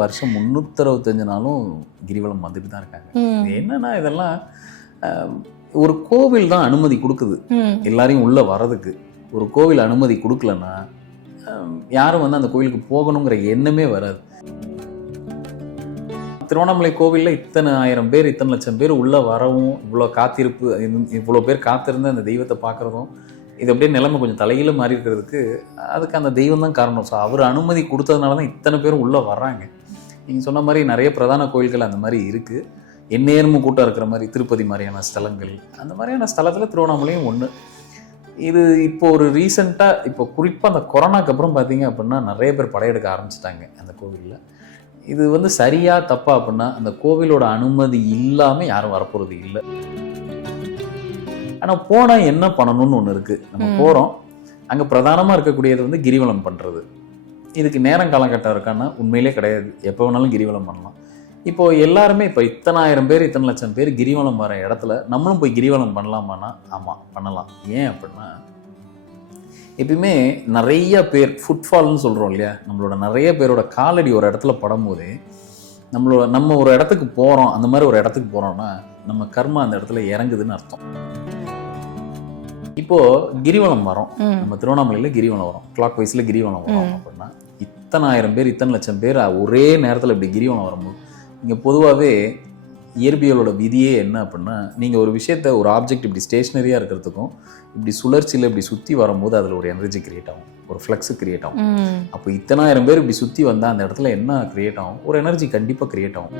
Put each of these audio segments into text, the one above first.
வருஷம் 365 நாளும் கிரிவலம் வந்துட்டு தான் இருக்காங்க. என்னன்னா இதெல்லாம் ஒரு கோவில் தான் அனுமதி கொடுக்குது எல்லாரையும் உள்ள வர்றதுக்கு. ஒரு கோவில் அனுமதி கொடுக்கலன்னா யாரும் வந்து அந்த கோவிலுக்கு போகணுங்கிற எண்ணமே வராது. திருவண்ணாமலை கோவிலில் இத்தனை ஆயிரம் பேர், இத்தனை லட்சம் பேர் உள்ள வரவும், இவ்வளோ காத்திருப்பு, இவ்வளோ பேர் காத்திருந்து அந்த தெய்வத்தை பார்க்குறதும், இது அப்படியே நிலைமை கொஞ்சம் தலையில மாறி இருக்கிறதுக்கு அதுக்கு அந்த தெய்வம் தான் காரணம். ஸோ அவர் அனுமதி கொடுத்ததுனால தான் இத்தனை பேரும் உள்ளே வர்றாங்க. நீங்கள் சொன்ன மாதிரி நிறைய பிரதான கோயில்கள் அந்த மாதிரி இருக்குது. எந்நேரமும் கூட்டம் இருக்கிற மாதிரி திருப்பதி மாதிரியான ஸ்தலங்கள், அந்த மாதிரியான ஸ்தலத்தில் திருவண்ணாமலையும் ஒன்று. இது இப்போ ஒரு ரீசெண்டாக, இப்போ குறிப்பாக அந்த கொரோனாக்கு அப்புறம் பார்த்தீங்க அப்படின்னா நிறைய பேர் படையெடுக்க ஆரம்பிச்சிட்டாங்க அந்த கோவிலில். இது வந்து சரியா தப்பா அப்படின்னா, அந்த கோவிலோட அனுமதி இல்லாமல் யாரும் வரப்போகிறது இல்லை. ஆனால் போனால் என்ன பண்ணணும்னு ஒன்று இருக்குது. நம்ம போகிறோம், அங்கே பிரதானமாக இருக்கக்கூடியது வந்து கிரிவலம் பண்ணுறது. இதுக்கு நேரம் காலகட்டம் இருக்கான்னா உண்மையிலே கிடையாது. எப்போ வேணாலும் கிரிவலம் பண்ணலாம். இப்போ எல்லாருமே இப்போ இத்தனை ஆயிரம் பேர், இத்தனை லட்சம் பேர் கிரிவலம் வர இடத்துல நம்மளும் போய் கிரிவலம் பண்ணலாமான்னா ஆமாம் பண்ணலாம். ஏன் அப்படின்னா, எப்பயுமே நிறைய பேர் ஃபுட்ஃபால்னு சொல்கிறோம் இல்லையா, நம்மளோட நிறைய பேரோட காலடி ஒரு இடத்துல படும்போதே நம்ம ஒரு இடத்துக்கு போகிறோம், அந்த மாதிரி ஒரு இடத்துக்கு போகிறோம்னா நம்ம கர்மா அந்த இடத்துல இறங்குதுன்னு அர்த்தம். இப்போது கிரிவலம் வரோம், நம்ம திருவண்ணாமலையில் கிரிவலம் வரோம், கிளாக் வைஸில் கிரிவலம் வரோம் அப்படின்னா இத்தனை ஆயிரம் பேர், இத்தனை லட்சம் பேர் ஒரே நேரத்தில் இப்படி கிரிவலம் வரும்போது, இங்கே பொதுவாகவே இயற்பியலோட விதியே என்ன அப்படின்னா, நீங்கள் ஒரு விஷயத்த, ஒரு ஆப்ஜெக்ட் இப்படி ஸ்டேஷ்னரியாக இருக்கிறதுக்கும் இப்படி சுழற்சியில் இப்படி சுற்றி வரும்போது அதில் ஒரு எனர்ஜி கிரியேட் ஆகும், ஒரு ஃப்ளக்ஸு கிரியேட் ஆகும். அப்போ இத்தனை ஆயிரம் பேர் இப்படி சுற்றி வந்தால் அந்த இடத்துல என்ன கிரியேட் ஆகும்? ஒரு எனர்ஜி கண்டிப்பாக கிரியேட் ஆகும்.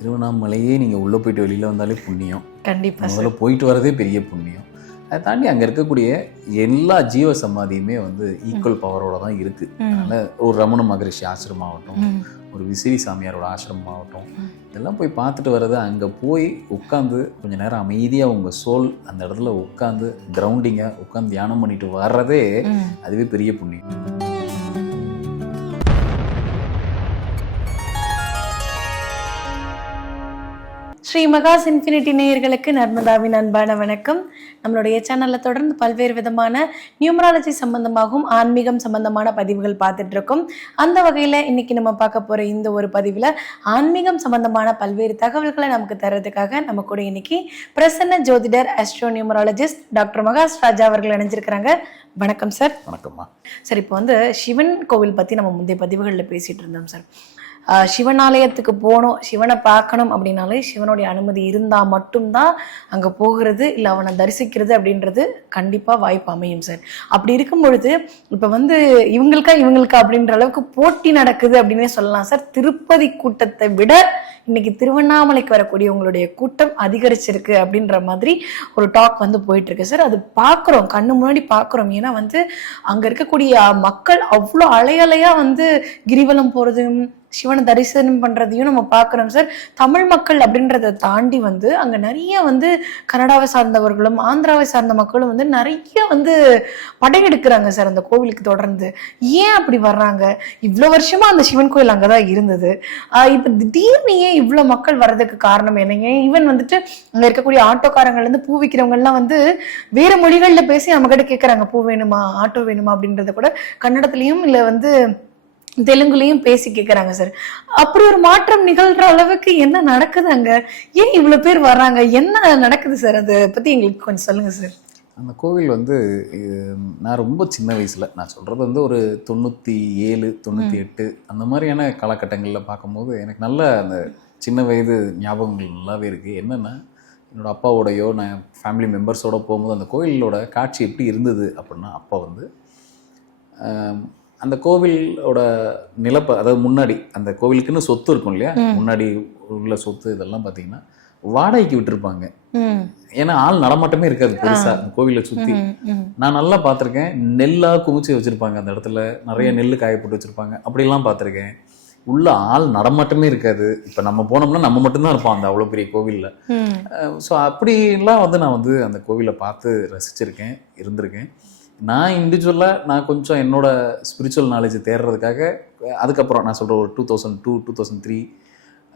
திருவண்ணாமலையே நீங்கள் உள்ளே போயிட்டு வெளியில் வந்தாலே புண்ணியம். கண்டிப்பாக முதல்ல போயிட்டு வரதே பெரிய புண்ணியம். அதை தாண்டி அங்கே இருக்கக்கூடிய எல்லா ஜீவ சமாதியுமே வந்து ஈக்குவல் பவரோட தான் இருக்குது. அதனால் ஒரு ரமண மகரிஷி ஆசிரமம் ஆகட்டும், ஒரு விசிறி சாமியாரோட ஆசிரமம் ஆகட்டும், இதெல்லாம் போய் பார்த்துட்டு வர்றது, அங்கே போய் உட்காந்து கொஞ்சம் நேரம் அமைதியாக உங்கள் சோல் அந்த இடத்துல உட்காந்து கிரவுண்டிங்காக உட்காந்து தியானம் பண்ணிட்டு வர்றதே அதுவே பெரிய புண்ணியம். ஸ்ரீ மகாஸ் இன்ஃபினிட்டி நேயர்களுக்கு நர்மதாவின் அன்பான வணக்கம். நம்மளுடைய சேனல்ல தொடர்ந்து பல்வேறு விதமான நியூமராலஜி சம்பந்தமாகவும் ஆன்மீகம் சம்பந்தமான பதிவுகள் பார்த்துட்டு இருக்கோம். அந்த வகையில இன்னைக்கு நம்ம பார்க்க போற இந்த ஒரு பதிவுல ஆன்மீகம் சம்பந்தமான பல்வேறு தகவல்களை நமக்கு தர்றதுக்காக நம்ம கூட இன்னைக்கு பிரசன்ன ஜோதிடர் ஆஸ்ட்ரோ நியூமராலஜிஸ்ட் டாக்டர் மகாஸ் ராஜா அவர்கள் இணைஞ்சிருக்கிறாங்க. வணக்கம் சார். வணக்கம்மா. சார், இப்போ வந்து சிவன் கோவில் பத்தி நம்ம முந்தைய பதிவுகளில் பேசிட்டு இருந்தோம் சார். சிவன் ஆலயத்துக்கு போகணும், சிவனை பார்க்கணும் அப்படின்னாலே சிவனுடைய அனுமதி இருந்தால் மட்டும்தான் அங்கே போகிறது, இல்லை அவனை தரிசிக்கிறது அப்படின்றது கண்டிப்பாக வாய்ப்பு அமையும் சார். அப்படி இருக்கும் பொழுது இப்போ வந்து இவங்களுக்கா அப்படின்ற அளவுக்கு போட்டி நடக்குது அப்படின்னே சொல்லலாம் சார். திருப்பதி கூட்டத்தை விட இன்னைக்கு திருவண்ணாமலைக்கு வரக்கூடிய உங்களுடைய கூட்டம் அதிகரிச்சிருக்கு அப்படின்ற மாதிரி ஒரு டாக் வந்து போயிட்டு இருக்கு சார். அது பார்க்குறோம், கண்ணு முன்னாடி பார்க்குறோம். ஏன்னா வந்து அங்கே இருக்கக்கூடிய மக்கள் அவ்வளோ அலையலையா வந்து கிரிவலம் போகிறதும் சிவனை தரிசனம் பண்றதையும் நம்ம பார்க்கிறோம் சார். தமிழ் மக்கள் அப்படின்றத தாண்டி வந்து அங்க நிறைய வந்து கனடாவை சார்ந்தவர்களும் ஆந்திராவை சார்ந்த மக்களும் வந்து நிறைய வந்து படையெடுக்கிறாங்க சார் அந்த கோவிலுக்கு தொடர்ந்து. ஏன் அப்படி வர்றாங்க? இவ்வளவு வருஷமா அந்த சிவன் கோயில் அங்கதான் இருந்தது, இப்ப திடீர்னு ஏன் இவ்வளவு மக்கள் வர்றதுக்கு காரணம் என்னங்க? ஈவன் வந்துட்டு அங்க இருக்கக்கூடிய ஆட்டோக்காரங்கள்ல இருந்து பூ விற்கிறவங்க எல்லாம் வந்து வேற மொழிகள்ல பேசி நம்ம கிட்ட கேட்கறாங்க, பூ வேணுமா, ஆட்டோ வேணுமா அப்படின்றத கூட கன்னடத்திலயும் இல்ல வந்து தெலுங்குலையும் பேசி கேட்கறாங்க சார். அப்படி ஒரு மாற்றம் நிகழ்ற அளவுக்கு என்ன நடக்குது அங்க? ஏன் இவ்வளவு பேர் வர்றாங்க? என்ன நடக்குது சார்? அதை பத்தி எங்களுக்கு கொஞ்சம் சொல்லுங்க சார். அந்த கோவில் வந்து நான் ரொம்ப சின்ன வயசுல, நான் சொல்றது வந்து ஒரு 97, 98 அந்த மாதிரியான காலகட்டங்களில் பார்க்கும்போது எனக்கு நல்ல அந்த சின்ன வயது ஞாபகங்கள் நல்லாவே இருக்கு. என்னன்னா, என்னோட அப்பாவோடையோ நான் ஃபேமிலி மெம்பர்ஸோட போகும்போது அந்த கோவிலோட காட்சி எப்படி இருந்தது அப்படின்னா, அப்பா வந்து அந்த கோவிலோட அதாவது முன்னாடி அந்த கோவிலுக்குன்னு சொத்து இருக்கும் இல்லையா, முன்னாடி உள்ள சொத்து இதெல்லாம் பார்த்தீங்கன்னா வாடகைக்கு விட்டுருப்பாங்க. ஏன்னா ஆள் நடமாட்டமே இருக்காது பெருசா கோவிலை சுத்தி. நான் நல்லா பார்த்துருக்கேன், நெல்லா குமிச்சு வச்சிருப்பாங்க அந்த இடத்துல, நிறைய நெல் காய போட்டு வச்சிருப்பாங்க, அப்படிலாம் பார்த்துருக்கேன். உள்ள ஆள் நடமாட்டமே இருக்காது. இப்ப நம்ம போனோம்னா நம்ம மட்டும்தான் இருப்போம் அந்த அவ்வளவு பெரிய கோவில்ல. ஸோ அப்படிலாம் வந்து நான் வந்து அந்த கோவிலை பார்த்து ரசிச்சிருக்கேன், இருந்திருக்கேன். நான் இண்டிவிஜுவலாக நான் கொஞ்சம் என்னோட ஸ்பிரிச்சுவல் நாலேஜ் தேடுறதுக்காக அதுக்கப்புறம் நான் சொல்கிற ஒரு 2002, 2003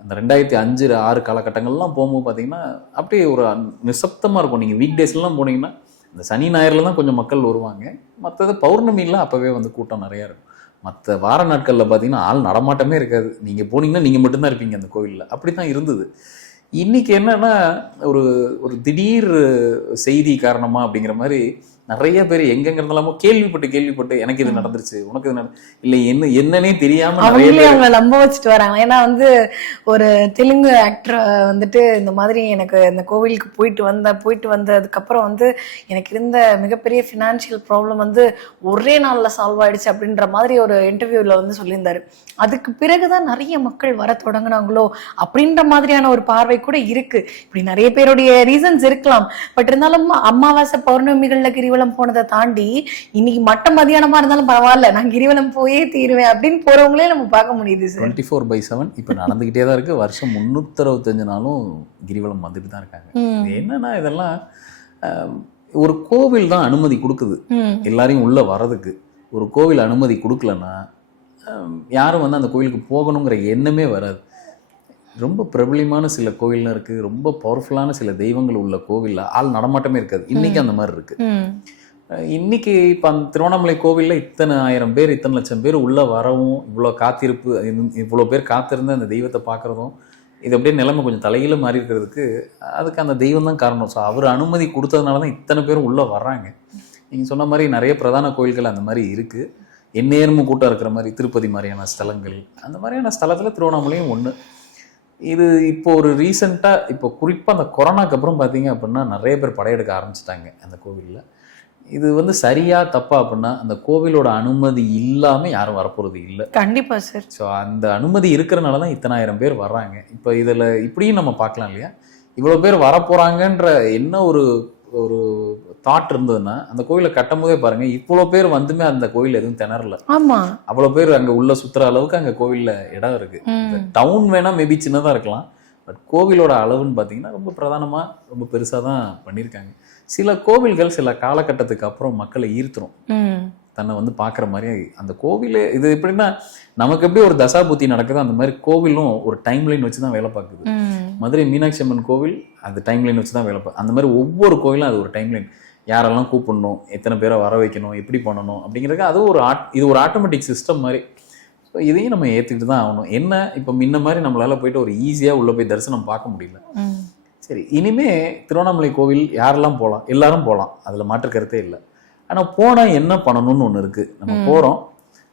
அந்த 2005, 2006 காலகட்டங்கள்லாம் போகும்போது பார்த்தீங்கன்னா அப்படியே ஒரு நிசப்தமாக இருக்கும். நீங்கள் வீக் டேஸ்லாம் போனீங்கன்னா இந்த சனி ஞாயிறில் தான் கொஞ்சம் மக்கள் வருவாங்க, மற்றது பௌர்ணமிலாம் அப்போவே வந்து கூட்டம் நிறையா இருக்கும். மற்ற வார நாட்களில் பார்த்தீங்கன்னா ஆள் நடமாட்டமே இருக்காது. நீங்கள் போனீங்கன்னா நீங்கள் மட்டும்தான் இருப்பீங்க அந்த கோவிலில். அப்படி தான் இருந்தது. இன்னைக்கு என்னன்னா ஒரு ஒரு திடீர் செய்தி காரணமா அப்படிங்கிற மாதிரி நிறைய பேர் எங்கெங்க இருந்தாலுமோ கேள்விப்பட்டு எனக்கு இது நடந்துருச்சு, உனக்கு இது இல்லை என்னன்னே தெரியாம அவங்களே அவங்கள நம்ப வச்சுட்டு வராங்க. ஏன்னா வந்து ஒரு தெலுங்கு ஆக்டர் வந்துட்டு இந்த மாதிரி எனக்கு இந்த கோவிலுக்கு போயிட்டு வந்ததுக்கப்புறம் வந்து எனக்கு இருந்த மிகப்பெரிய ஃபினான்ஷியல் ப்ராப்ளம் வந்து ஒரே நாள்ல சால்வ் ஆயிடுச்சு அப்படின்ற மாதிரி ஒரு இன்டர்வியூல வந்து சொல்லியிருந்தாரு. அதுக்கு பிறகுதான் நிறைய மக்கள் வர தொடங்கினாங்களோ அப்படின்ற மாதிரியான ஒரு பார்வை கூட இருக்கு. இப்படி நிறைய பேருடைய ரீசன்ஸ் இருக்கலாம். பட் இருந்தாலும் அமாவாசை பௌர்ணமிகள்ல கிரிவலம் போனதை தாண்டி இன்னைக்கு மட்ட மதியானமா இருந்தாலும் பரவாயில்ல, நான் கிரிவலம் போயே தீருவேன் அப்படின்னு போறவங்களே நம்ம பார்க்க முடியுது சார். 24/7 இப்ப நடந்துகிட்டே தான் இருக்கு. வருஷம் 365 நாளும் கிரிவலம் வந்துட்டு தான் இருக்காங்க. என்னன்னா இதெல்லாம் ஒரு கோவில் தான் அனுமதி கொடுக்குது எல்லாரையும் உள்ள வர்றதுக்கு. ஒரு கோவில் அனுமதி கொடுக்கலன்னா யாரும் வந்து அந்த கோவிலுக்கு போகணுங்கிற எண்ணமே வராது. ரொம்ப பிரபலியமான சில கோவில்லாம் இருக்கு, ரொம்ப பவர்ஃபுல்லான சில தெய்வங்கள் உள்ள கோவில்ல ஆள் நடமாட்டமே இருக்காது. இன்னைக்கு அந்த மாதிரி இருக்கு. இன்னைக்கு இப்ப அந்த திருவண்ணாமலை கோவில்ல இத்தனை 1000 பேர், இத்தனை லட்சம் பேர் உள்ள வரவும், இவ்வளவு காத்திருப்பு, இவ்வளவு பேர் காத்திருந்து அந்த தெய்வத்தை பாக்குறதும், இது அப்படியே நிலைமை கொஞ்சம் தலையில மாறி இருக்கிறதுக்கு அதுக்கு அந்த தெய்வம் தான் காரணம். ஸோ அவர் அனுமதி கொடுத்ததுனாலதான் இத்தனை பேரும் உள்ள வர்றாங்க. நீங்க சொன்ன மாதிரி நிறைய பிரதான கோயில்கள் அந்த மாதிரி இருக்கு. எந்நேரமும் கூட்டம் இருக்கிற மாதிரி திருப்பதி மாதிரியான ஸ்தலங்கள், அந்த மாதிரியான ஸ்தலத்துல திருவண்ணாமலையும் ஒண்ணு. இது இப்போ ஒரு ரீசெண்டாக இப்போ குறிப்பாக அந்த கொரோனாக்கு அப்புறம் பார்த்தீங்க அப்படின்னா நிறைய பேர் படையெடுக்க ஆரம்பிச்சிட்டாங்க அந்த கோவிலில். இது வந்து சரியா தப்பா அப்படின்னா அந்த கோவிலோட அனுமதி இல்லாமல் யாரும் வரப்போகிறது இல்லை. கண்டிப்பா சார். ஸோ அந்த அனுமதி இருக்கிறனால தான் இத்தனை 1000 பேர் வர்றாங்க. இப்போ இதில் இப்படியும் நம்ம பார்க்கலாம் இல்லையா, இவ்வளோ பேர் வரப்போகிறாங்கன்ற என்ன ஒரு ஒரு தாட் இருந்ததுன்னா அந்த கோயிலை கட்டும் போதே பாருங்க, இவ்வளோ பேர் வந்துமே அந்த கோயில் எதுவும் திணறல. ஆமா, அவ்வளோ பேர் அங்கே உள்ள சுற்றுற அளவுக்கு அங்கே கோவிலில் இடம் இருக்கு. டவுன் வேணா மேபி சின்னதாக இருக்கலாம், பட் கோவிலோட அளவுன்னு பார்த்தீங்கன்னா ரொம்ப பிரதானமாக ரொம்ப பெருசாக தான் பண்ணியிருக்காங்க. சில கோவில்கள் சில காலகட்டத்துக்கு அப்புறம் மக்களை ஈர்த்துரும், தன்னை வந்து பார்க்குற மாதிரி. அந்த கோவில் இது எப்படின்னா நமக்கு எப்படி ஒரு தசாபுத்தி நடக்குதோ அந்த மாதிரி கோவிலும் ஒரு டைம் லைன் வச்சு தான் வேலை பார்க்குது. மதுரை மீனாட்சி அம்மன் கோவில் அந்த டைம் லைன் வச்சு தான் வேலை பார்க்குது. அந்த மாதிரி ஒவ்வொரு கோவிலும் அது ஒரு டைம் லைன், யாரெல்லாம் கூப்பிடணும், எத்தனை பேரை வர வைக்கணும், எப்படி பண்ணணும் அப்படிங்கிறதுக்கு அது ஒரு இது ஒரு ஆட்டோமேட்டிக் சிஸ்டம் மாதிரி. ஸோ இதையும் நம்ம ஏற்றுக்கிட்டு தான் ஆகணும். என்ன இப்போ முன்ன மாதிரி நம்மளால போயிட்டு ஒரு ஈஸியாக உள்ளே போய் தரிசனம் பார்க்க முடியல. சரி, இனிமே திருவண்ணாமலை கோவில் யாரெல்லாம் போகலாம், எல்லாரும் போகலாம், அதில் மாற்று கருத்தே இல்லை. ஆனால் போனால் என்ன பண்ணணும்னு ஒன்று இருக்குது. நம்ம போகிறோம்,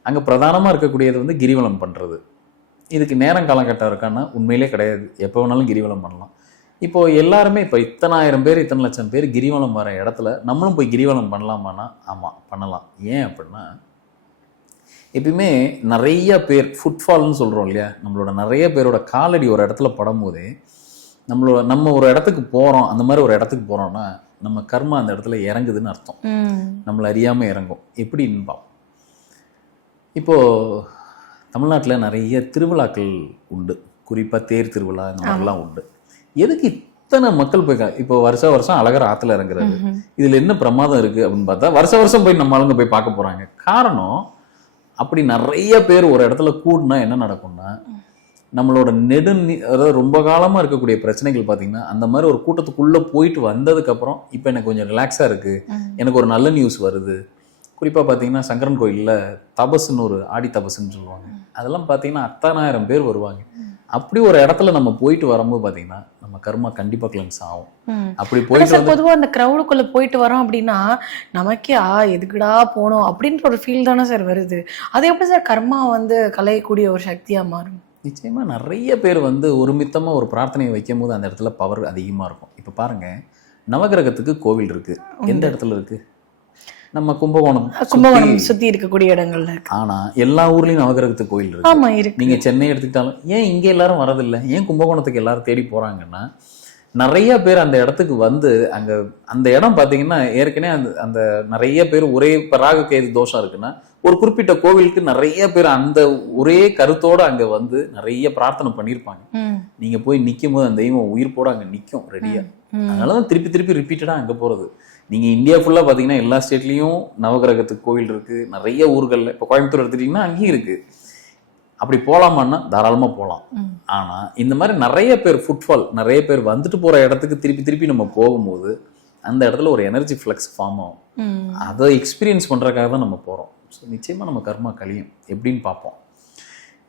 அங்கே பிரதானமாக இருக்கக்கூடியது வந்து கிரிவலம் பண்ணுறது. இதுக்கு நேரம் காலகட்டம் இருக்கான்னா உண்மையிலே கிடையாது, எப்போ வேணாலும் கிரிவலம் பண்ணலாம். இப்போ எல்லாருமே இப்போ இத்தனை 1000 பேர், இத்தனை லட்சம் பேர் கிரிவலம் வர இடத்துல நம்மளும் போய் கிரிவலம் பண்ணலாமான்னா ஆமாம் பண்ணலாம். ஏன் அப்படின்னா எப்பயுமே நிறைய பேர் ஃபுட்ஃபால்னு சொல்கிறோம் இல்லையா, நம்மளோட நிறைய பேரோட காலடி ஒரு இடத்துல படும்போதே நம்ம ஒரு இடத்துக்கு போகிறோம், அந்த மாதிரி ஒரு இடத்துக்கு போகிறோம்னா நம்ம கர்மா அந்த இடத்துல இறங்குதுன்னு அர்த்தம். நம்மளை அறியாமல் இறங்கும். எப்படின்னு பார்ப்போம். இப்போது தமிழ்நாட்டில் நிறைய திருவிழாக்கள் உண்டு, குறிப்பாக தேர் திருவிழா இந்த மாதிரிலாம் உண்டு. எதுக்கு இத்தனை மக்கள் போய் இப்போ வருஷம் அழகர் ஆற்றுல இறங்குறாரு, இதில் என்ன பிரமாதம் இருக்குது அப்படின்னு பார்த்தா வருஷம் போய் நம்ம ஆளுங்க போய் பார்க்க போகிறாங்க. காரணம், அப்படி நிறைய பேர் ஒரு இடத்துல கூடுனா என்ன நடக்கும்னா நம்மளோட அதாவது ரொம்ப காலமாக இருக்கக்கூடிய பிரச்சனைகள் பார்த்தீங்கன்னா அந்த மாதிரி ஒரு கூட்டத்துக்குள்ளே போயிட்டு வந்ததுக்கப்புறம் இப்போ எனக்கு கொஞ்சம் ரிலாக்ஸாக இருக்குது, எனக்கு ஒரு நல்ல நியூஸ் வருது. குறிப்பாக பார்த்தீங்கன்னா சங்கரன் கோயிலில் தபசுன்னு ஒரு ஆடி தபசுன்னு சொல்லுவாங்க, அதெல்லாம் பார்த்தீங்கன்னா 10,000 பேர் வருவாங்க. அப்படி ஒரு இடத்துல நம்ம போயிட்டு வரும்போது பார்த்தீங்கன்னா நம்ம கர்மா கண்டிப்பாக கிளென்ஸ் ஆகும். அப்படி போயிட்டு பொதுவாக அந்த க்ரௌடுக்குள்ளே போயிட்டு வரோம் அப்படின்னா நமக்கே எதுக்குடா போகணும் அப்படின்ற ஒரு ஃபீல் தானே சார் வருது. அது எப்படி சார் கர்மா வந்து கலையக்கூடிய ஒரு சக்தியாக மாறும்? நிச்சயமா நிறைய பேர் வந்து ஒரு மித்தமாக ஒரு பிரார்த்தனையை வைக்கும் போது அந்த இடத்துல பவர் அதிகமாக இருக்கும். இப்போ பாருங்க, நவகிரகத்துக்கு கோவில் இருக்கு, எந்த இடத்துல இருக்கு? நம்ம கும்பகோணம் சுத்தி இருக்கக்கூடிய இடங்கள்ல. ஆனா எல்லா ஊர்லயும் நவகிரகத்துக்கு கோயில் இருக்கு. நீங்க சென்னை எடுத்துக்கிட்டாலும் ஏன் இங்க எல்லாரும் வரதில்லை, ஏன் கும்பகோணத்துக்கு எல்லாரும் தேடி போறாங்கன்னா நிறைய பேர் அந்த இடத்துக்கு வந்து அங்க அந்த இடம் பாத்தீங்கன்னா ஏற்கனவே அந்த நிறைய பேர் ஒரே ராகு கேது தோஷம் இருக்குன்னா ஒரு குறிப்பிட்ட கோவிலுக்கு நிறைய பேர் அந்த ஒரே கருத்தோட அங்க வந்து நிறைய பிரார்த்தனை பண்ணியிருப்பாங்க. நீங்க போய் நிக்கும் போது அந்த தெய்வம் உயிர் போட அங்க நிக்கும் ரெடியா. அதனாலதான் திருப்பி ரிப்பீட்டடா அங்க போறது. நீங்க இந்தியா ஃபுல்லா பாத்தீங்கன்னா எல்லா ஸ்டேட்லயும் நவகிரகத்துக்கு கோவில் இருக்கு, நிறைய ஊர்கள்ல. இப்ப கோயம்புத்தூர் எடுத்துட்டீங்கன்னா அங்கேயும் இருக்கு. அப்படி போகலாமான்னா தாராளமாக போகலாம். ஆனால் இந்த மாதிரி நிறைய பேர் ஃபுட்ஃபால், நிறைய பேர் வந்துட்டு போகிற இடத்துக்கு திருப்பி நம்ம போகும்போது அந்த இடத்துல ஒரு எனர்ஜி ஃப்ளக்ஸ் ஃபார்ம் ஆகும். அதை எக்ஸ்பீரியன்ஸ் பண்ணுறதுக்காக தான் நம்ம போகிறோம். ஸோ நிச்சயமாக நம்ம கர்மா கழியும். எப்படின்னு பார்ப்போம்.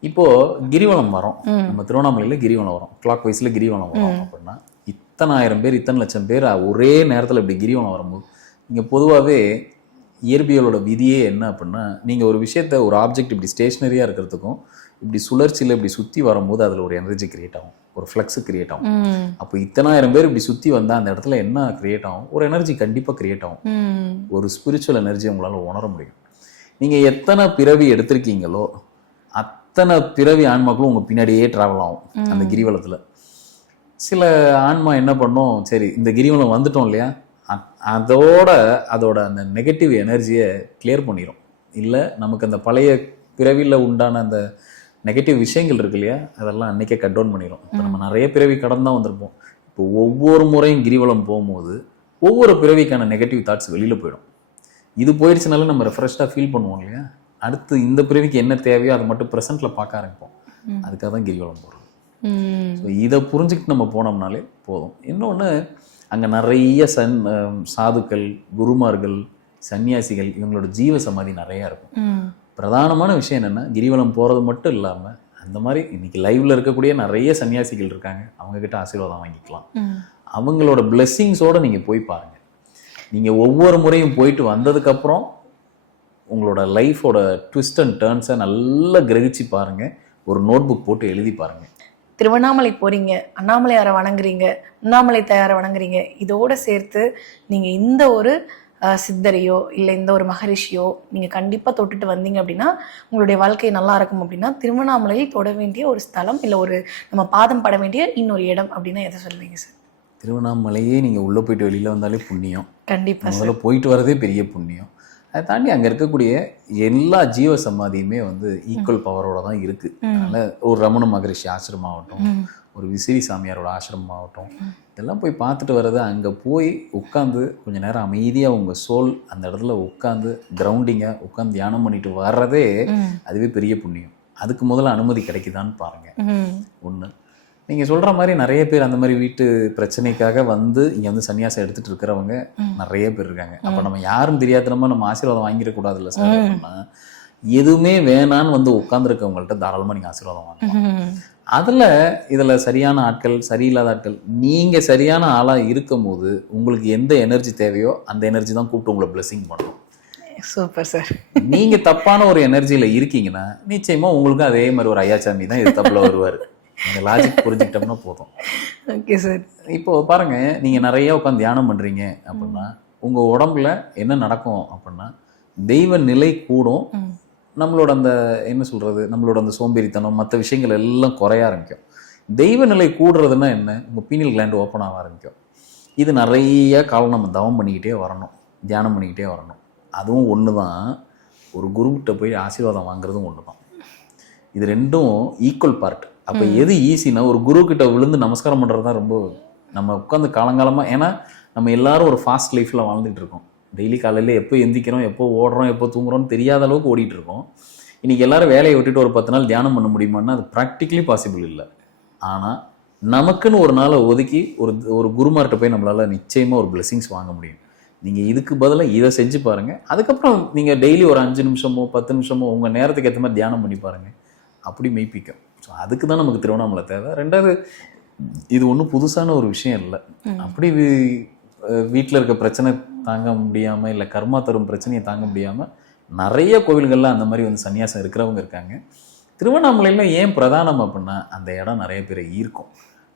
இப்போது கிரிவலம் வரோம், நம்ம திருவண்ணாமலையில் கிரிவலம் வரோம், கிளாக் வைஸில் கிரிவலம் வரோம் அப்படின்னா இத்தனை ஆயிரம் பேர் இத்தனை லட்சம் பேர் ஒரே நேரத்தில் இப்படி கிரிவலம் வரும்போது இங்கே பொதுவாகவே இயற்பியலோட விதியே என்ன அப்படின்னா, நீங்கள் ஒரு விஷயத்த ஒரு ஆப்ஜெக்ட் இப்படி ஸ்டேஷ்னரியாக இருக்கிறதுக்கும் இப்படி சுழற்சியில் இப்படி சுற்றி வரும்போது அதில் ஒரு எனர்ஜி கிரியேட் ஆகும், ஒரு ஃப்ளக்ஸ் கிரியேட் ஆகும். அப்போ இத்தனாயிரம் பேர் இப்படி சுற்றி வந்தால் அந்த இடத்துல என்ன கிரியேட் ஆகும்? ஒரு எனர்ஜி கண்டிப்பாக கிரியேட் ஆகும். ஒரு ஸ்பிரிச்சுவல் எனர்ஜி உங்களால் உணர முடியும். நீங்கள் எத்தனை பிறவி எடுத்திருக்கீங்களோ அத்தனை பிறவி ஆன்மாக்களும் உங்கள் பின்னாடியே ட்ராவல் ஆகும் அந்த கிரிவலத்தில். சில ஆன்மா என்ன பண்ணும், சரி இந்த கிரிவலம் வந்துட்டோம் இல்லையா, அதோட அந்த நெகட்டிவ் எனர்ஜியை கிளியர் பண்ணிடும். இல்லை நமக்கு அந்த பழைய பிறவியில் உண்டான அந்த நெகட்டிவ் விஷயங்கள் இருக்கு இல்லையா, அதெல்லாம் அன்றைக்கே கட் டவுன் பண்ணிடும். இப்போ நம்ம நிறைய பிறவி கடந்து தான் வந்திருப்போம். இப்போ ஒவ்வொரு முறையும் கிரிவலம் போகும்போது ஒவ்வொரு பிறவிக்கான நெகட்டிவ் தாட்ஸ் வெளியில் போயிடும். இது போயிடுச்சுனாலும் நம்ம ரெஃப்ரெஷ்டாக ஃபீல் பண்ணுவோம் இல்லையா, அடுத்து இந்த பிறவிக்கு என்ன தேவையோ அதை மட்டும் ப்ரெசென்ட்டில் பார்க்க ஆரம்பிப்போம். அதுக்காக தான் கிரிவலம் போகிறோம். ஸோ இதை புரிஞ்சுக்கிட்டு நம்ம போனோம்னாலே போதும். இன்னொன்று, அங்கே நிறைய சாதுக்கள், குருமார்கள், சன்னியாசிகள், இவங்களோட ஜீவ சமாதி நிறையா இருக்கும். பிரதானமான விஷயம் என்னென்னா, கிரிவலம் போகிறது மட்டும் இல்லாமல் அந்த மாதிரி இன்னைக்கு லைவ்ல இருக்கக்கூடிய நிறைய சன்னியாசிகள் இருக்காங்க, அவங்கக்கிட்ட ஆசீர்வாதம் வாங்கிக்கலாம். அவங்களோட பிளெஸ்ஸிங்ஸோடு நீங்கள் போய் பாருங்கள். நீங்கள் ஒவ்வொரு முறையும் போயிட்டு வந்ததுக்கப்புறம் உங்களோட லைஃபோட ட்விஸ்ட் அண்ட் டர்ன்ஸை நல்லா கிரகிச்சு பாருங்கள். ஒரு நோட் புக் போட்டு எழுதி பாருங்கள். திருவண்ணாமலை போகிறீங்க, அண்ணாமலையாரை வணங்குறீங்க, உண்ணாமலை தயாரை வணங்குறீங்க, இதோடு சேர்த்து நீங்கள் இந்த ஒரு சித்தரையோ இல்லை இந்த ஒரு மகரிஷியோ நீங்கள் கண்டிப்பாக தொட்டுட்டு வந்தீங்க அப்படின்னா உங்களுடைய வாழ்க்கை நல்லா இருக்கும். அப்படின்னா திருவண்ணாமலையில் தொட வேண்டிய ஒரு ஸ்தலம் இல்லை ஒரு நம்ம பாதம் பட வேண்டிய இன்னொரு இடம் அப்படின்னா எதை சொல்லுவீங்க சார்? திருவண்ணாமலையே நீங்கள் உள்ளே போயிட்டு வெளியில் வந்தாலே புண்ணியம். கண்டிப்பாக முதல்ல போயிட்டு வரதே பெரிய புண்ணியம். அதை தாண்டி அங்கே இருக்கக்கூடிய எல்லா ஜீவ சமாதியுமே ஈக்குவல் பவரோட தான் இருக்குது. அதனால் ஒரு ரமண மகரிஷி ஆசிரமம் ஆகட்டும், ஒரு விசிறி சாமியாரோட ஆசிரமம் ஆகட்டும், இதெல்லாம் போய் பார்த்துட்டு வர்றது, அங்கே போய் உட்காந்து கொஞ்சம் நேரம் அமைதியாக உங்கள் சோல் அந்த இடத்துல உட்காந்து கிரவுண்டிங்காக உட்காந்து தியானம் பண்ணிட்டு வர்றதே அதுவே பெரிய புண்ணியம். அதுக்கு முதல்ல அனுமதி கிடைக்குதான்னு பாருங்கள். ஒன்று, நீங்கள் சொல்கிற மாதிரி நிறைய பேர் அந்த மாதிரி வீட்டு பிரச்சனைக்காக இங்கே சன்னியாசம் எடுத்துகிட்டு இருக்கிறவங்க நிறைய பேர் இருக்காங்க. அப்போ நம்ம யாரும் தெரியாதனமா நம்ம ஆசீர்வாதம் வாங்கிடக்கூடாதுல்ல சார். அப்படின்னா எதுவுமே வேணான்னு உட்காந்துருக்கவங்கள்ட்ட தாராளமாக நீங்கள் ஆசீர்வாதம் வாங்கலாம். இதில் சரியான ஆட்கள், சரியில்லாத ஆட்கள், நீங்கள் சரியான ஆளாக இருக்கும் போது உங்களுக்கு எந்த எனர்ஜி தேவையோ அந்த எனர்ஜி தான் கூப்பிட்டு உங்களை பிளெஸிங் பண்ணும். Super sir. நீங்கள் தப்பான ஒரு எனர்ஜியில் இருக்கீங்கன்னா நிச்சயமாக உங்களுக்கும் அதே மாதிரி ஒரு ஐயாச்சாமி தான் இது தப்பில் வருவார். இந்த லாஜிக் புரிஞ்சுக்கிட்டோம்னா போதும். Okay sir. இப்போ பாருங்க, நீங்கள் நிறைய உட்காந்து தியானம் பண்ணுறீங்க அப்படின்னா உங்கள் உடம்புல என்ன நடக்கும் அப்படின்னா தெய்வ நிலை கூடும். நம்மளோட அந்த என்ன சொல்கிறது, நம்மளோட அந்த சோம்பேறித்தனம் மற்ற விஷயங்கள் எல்லாம் குறைய ஆரம்பிக்கும். தெய்வ நிலை கூடுறதுன்னா என்ன, உங்கள் பீனியல் கிளாண்ட் ஓப்பன் ஆக ஆரம்பிக்கும். இது நிறைய காலம் நம்ம தவம் பண்ணிக்கிட்டே வரணும், தியானம் பண்ணிக்கிட்டே வரணும். அதுவும் ஒன்று தான், ஒரு குருக்கிட்ட போய் ஆசீர்வாதம் வாங்குறதும் ஒன்று தான். இது ரெண்டும் ஈக்குவல் பார்ட். அப்போ எது ஈஸினா, ஒரு குரு கிட்ட விழுந்து நமஸ்காரம் பண்ணுறது தான் ரொம்ப நம்ம உட்காந்து காலங்காலமாக. ஏன்னா நம்ம எல்லாரும் ஒரு ஃபாஸ்ட் லைஃப்பில் வாழ்ந்துட்டு இருக்கோம். டெய்லி காலையில் எப்போ எந்திக்கிறோம், எப்போ ஓடுறோம், எப்போ தூங்குறோம்னு தெரியாத அளவுக்கு ஓடிட்டு இருக்கோம். இன்றைக்கி எல்லாரும் வேலையை விட்டுட்டு ஒரு 10 நாள் தியானம் பண்ண முடியுமான்னா அது ப்ராக்டிக்கலி பாசிபிள் இல்லை. ஆனால் நமக்குன்னு ஒரு நாளை ஒதுக்கி ஒரு குருமார்கிட்ட போய் நம்மளால் நிச்சயமாக ஒரு பிளெஸிங்ஸ் வாங்க முடியும். நீங்கள் இதுக்கு பதிலாக இதை செஞ்சு பாருங்கள். அதுக்கப்புறம் நீங்கள் டெய்லி ஒரு 5 நிமிஷமோ 10 நிமிஷமோ உங்கள் நேரத்துக்கு ஏற்ற மாதிரி தியானம் பண்ணி பாருங்கள். அப்படி மெய்ப்பிக்கும். ஸோ அதுக்கு தான் நமக்கு திருவண்ணாமலை தேவை. ரெண்டாவது, இது ஒன்றும் புதுசான ஒரு விஷயம் இல்லை. அப்படி வீட்டில் இருக்க பிரச்சனை தாங்க முடியாமல் இல்லை கர்மா தரும் பிரச்சனையை தாங்க முடியாமல் நிறைய கோவில்களில் அந்த மாதிரி சன்னியாசம் இருக்கிறவங்க இருக்காங்க. திருவண்ணாமலையில் ஏன் பிரதானம் அப்படின்னா அந்த இடம் நிறைய பேரை ஈர்க்கும்.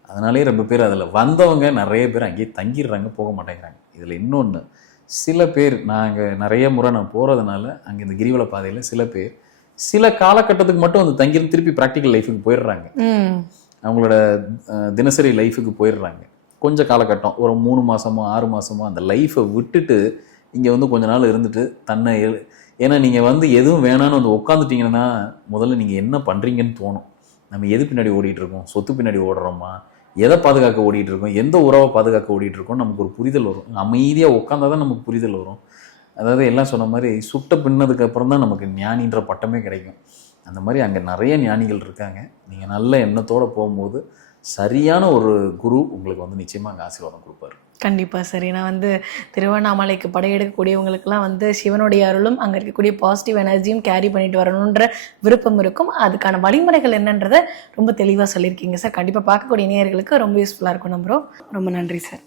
அதனாலே ரொம்ப பேர் அதில் வந்தவங்க நிறைய பேர் அங்கேயே தங்கிடுறாங்க, போக மாட்டேங்கிறாங்க. இதில் இன்னொன்று, சில பேர் நாங்கள் நிறைய முறை நான் போகிறதுனால அங்கே இந்த கிரிவல பாதையில் சில பேர் சில காலகட்டத்துக்கு மட்டும் தங்கிருந்து திருப்பி ப்ராக்டிக்கல் லைஃபுக்கு போயிடுறாங்க. அவங்களோட தினசரி லைஃபுக்கு போயிடுறாங்க. கொஞ்சம் காலகட்டம், ஒரு 3 மாதமோ 6 மாதமோ அந்த லைஃப்பை விட்டுட்டு இங்கே கொஞ்ச நாள் இருந்துட்டு தன்னை, ஏன்னா நீங்கள் எதுவும் வேணான்னு உட்காந்துட்டிங்கன்னா முதல்ல நீங்கள் என்ன பண்ணுறீங்கன்னு தோணும். நம்ம எது பின்னாடி ஓடிட்டுருக்கோம், சொத்து பின்னாடி ஓடுறோமா, எதை பாதுகாக்க ஓடிட்டுருக்கோம், எந்த உறவை பாதுகாக்க ஓடிட்டுருக்கோம், நமக்கு ஒரு புரிதல் வரும். அமைதியாக உட்காந்தா தான் நமக்கு புரிதல் வரும். அதாவது எல்லாம் சொன்ன மாதிரி சுட்ட பின்னதுக்கு அப்புறம் தான் நமக்கு ஞானின்ற பட்டமே கிடைக்கும். அந்த மாதிரி அங்கே நிறைய ஞானிகள் இருக்காங்க. நீங்கள் நல்ல எண்ணத்தோடு போகும்போது சரியான ஒரு குரு உங்களுக்கு வந்து நிச்சயமாக அங்கே ஆசீர்வாதம் கொடுப்பாரு. கண்டிப்பாக சரி. நான் வந்து திருவண்ணாமலைக்கு படையெடுக்கக்கூடியவங்களுக்குலாம் வந்து சிவனுடைய அருளும் அங்கே இருக்கக்கூடிய பாசிட்டிவ் எனர்ஜியும் கேரி பண்ணிட்டு வரணுன்ற விருப்பம் இருக்கும். அதுக்கான வழிமுறைகள் என்னன்றதை ரொம்ப தெளிவாக சொல்லியிருக்கீங்க சார். கண்டிப்பாக பார்க்கக்கூடிய நேயர்களுக்கு ரொம்ப யூஸ்ஃபுல்லாக இருக்கும் நம்புகிறோம். ரொம்ப நன்றி சார்.